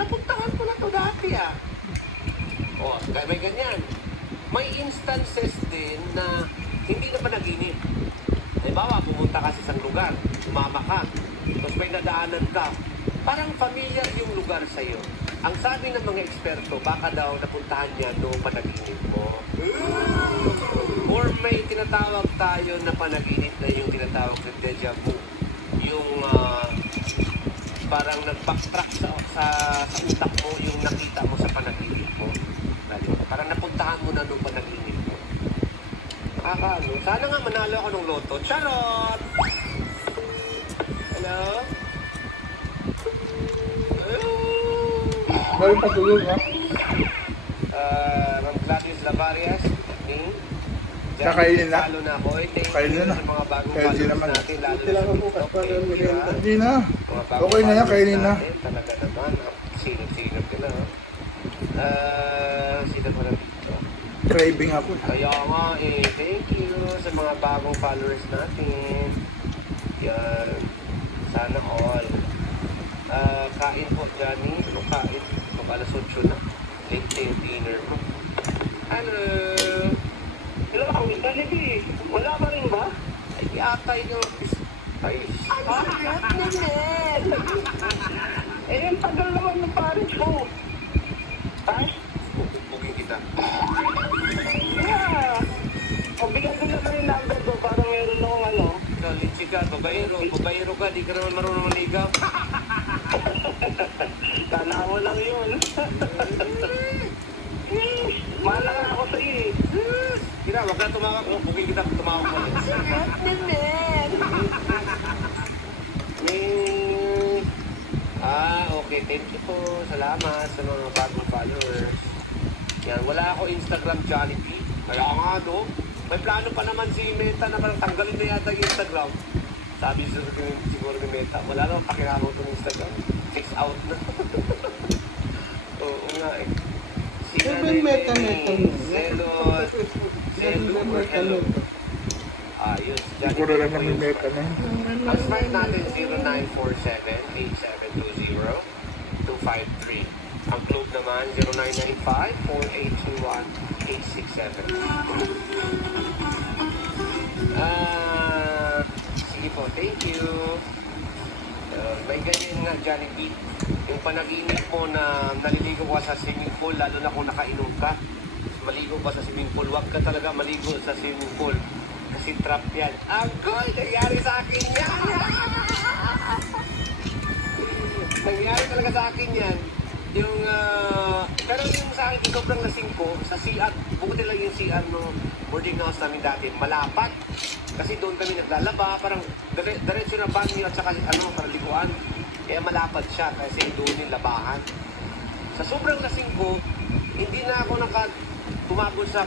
napuntahan ko na to dati ah. O, may ganyan. May instances din na hindi na panaginip. Halimbawa, pumunta ka sa isang lugar, sumama ka, tapos may nadaanan ka, parang familiar yung lugar sa'yo. Ang sabi ng mga eksperto, baka daw napuntahan niya noong panaginip mo. Or may tinatawag tayo na panaginip na yung tinatawag na deja vu. Yung parang nag-backtrack sa utak mo yung nakita mo sa panaginip mo. Parang napuntahan mo na noong panaginip mo. Nakakaano. Sana nga manalo ako ng loto. Charot! Hello? Meron pa tulog, ha? Gladius Lavarias. Kakainin na. Lalo na ako. Kainin na. Sa mga bagong Kainin followers naman. natin. Lalo Sila na ka sa bukas. TikTok. Hindi na. Okay na yan, kainin na. Talaga naman. Sinap-sinap ka na. Sinap mo na dito. Craving ako. Kaya nga thank you sa mga bagong followers natin. Yan. Sana all. Kain po, Johnny. Ano kain? Mag-alas 8 na. Late na yung dinner mo. Hello! Hello, ang Jollibee. Wala pa rin ba? Ay, atay nyo. Ay, sarap naman. Ang tagal naman ng parents ko. Ay? Bugin kita. Yeah. Bigyan ko naman yung number ko para meron akong ano. Lichi ka, babaero ka, di ka naman marunong maligaw. Sana mo lang yun. Mahal na ako sa iyo eh. Kira, wag na tumawag mo. Bugin kita tumawag mo. Sarap naman. Okay. Thank you po. Salamat sa mga bagong followers. Yan, wala ako Instagram Jollibee. Kaya nga, no? May plano pa naman si Meta na parang tanggalin na yata yung Instagram. Sabi siguro ni Meta, wala naman pakilaro itong Instagram. 6 out na. Oo nga eh. Meta. Hello. Ayos. Siguro lang namin Meta na. Ang smart natin, 0947-8720-253. Ang globe naman, 0995-4821-867. Sige po, thank you. May ganyan nga, Jollibee. Yung panaginip mo na naliligo ka sa swimming pool, lalo na kung nakainom ka. Maligo pa sa swimming pool, huwag ka talaga maligo sa swimming pool. Kasi trap yan. Angkoy, nangyari sa akin yan! Nangyari talaga sa akin yan. Yung, pero yung sa akin, sobrang lasing ko, sa CR, bukutin lang yung CR no boarding house namin dati, malapat. Kasi doon kami naglalaba, parang diretso na banyo at saka parang likuan. Kaya malapad siya kasi doon yung labahan. Sa sobrang lasing ko, hindi na ako tumabol sa